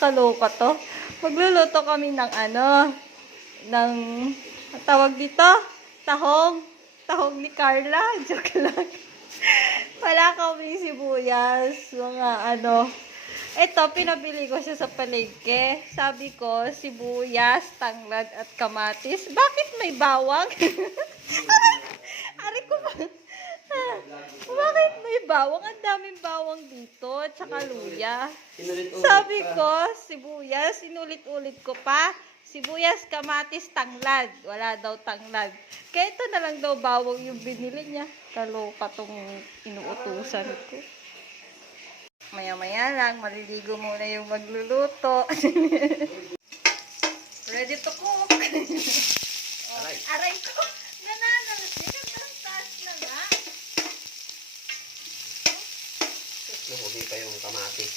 Kaloka to. Magluluto kami ng ng, ang tawag dito? Tahong. Tahong ni Carla. Joke lang. Wala kami sibuyas. Mga Ito, pinabili ko siya sa palengke. Sabi ko, sibuyas, tanglad, at kamatis. Bakit may bawang? Ari ko ba? Bakit may bawang? Ang daming bawang dito. Tsaka luya. Sabi ko, sibuyas. Inulit-ulit ko pa. Sibuyas, kamatis, tanglad. Wala daw tanglad. Kaya ito na lang daw bawang yung binili niya. Kaloka tong inuutusan ko. Maya-maya lang, maliligo muna yung magluluto. Ready to cook. Aray ko. Nananas. Ang taas na nga. Nahuli pa yung kamatis.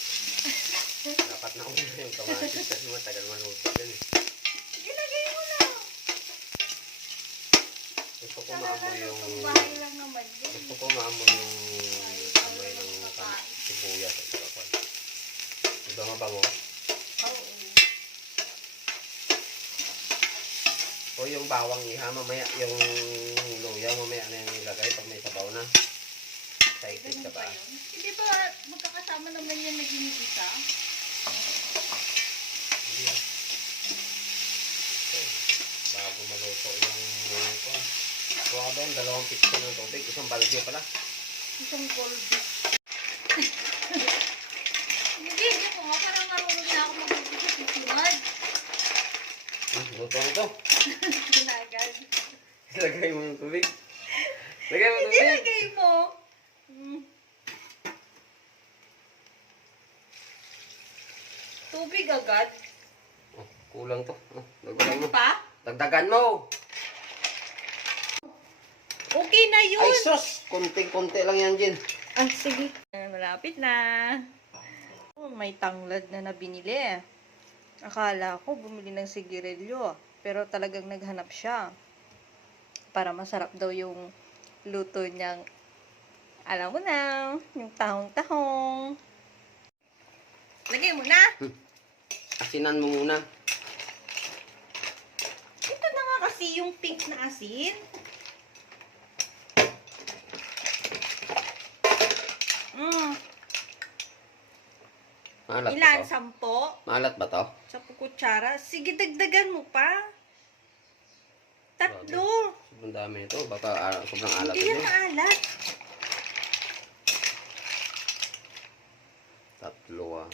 Dapat nahuli yung kamatis kasi matagal maluto din. Ilagay mo na. Gusto ko maamoy yung... Bahay lang naman din. Gusto ko maamoy yung amoy ng sibuyas at sarapan. Di ba mabango? Oo. O yung bawang iha, mamaya yung luya, mamaya na yung ilagay pag may sabaw na. Saikid ka ba? Hindi ba magkakasama naman yan naging isa? Hindi. Okay. Bago maluto yung ko. Kuha doon, 2 pizza ng tubig. Isang balde pala. Isang golden. Hindi ko nga. Parang marunong na ako mag-susunod. Luto na ito. Ginagad. Lagay mo yung tubig. Lagay mo yung Hindi tubig. lagay mo. Tubig agad. Oh, kulang to. Oh, dagdagan mo. Pa? Dagdagan mo. Okay na yun. Ay sus! Kunti-kunti lang yan, Jin. Ah, sige. Malapit na. Oh, may tanglad na binili. Akala ko bumili ng sigarilyo. Pero talagang naghanap siya. Para masarap daw yung luto niyang, alam mo na, yung tahong-tahong. Lagay mo na. Asinan mo muna. Ito na nga kasi yung pink na asin. Maalat Ilan? ba to? 10? Maalat ba to? 10 kutsara. Sige, dagdagan mo pa. 3. Sobrang dami ito. Baka sobrang alat Hindi yan ito. maalat. 3 ah.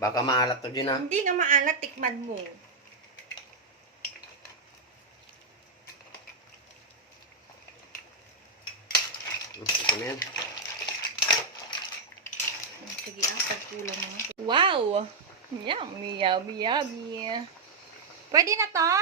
Baka maalat to, Jin, ha? Hindi nga maalat, tikman mo. Ito na yan. Sige, tagkulang mo. Wow! Yummy, yummy, yummy. Pwede na to?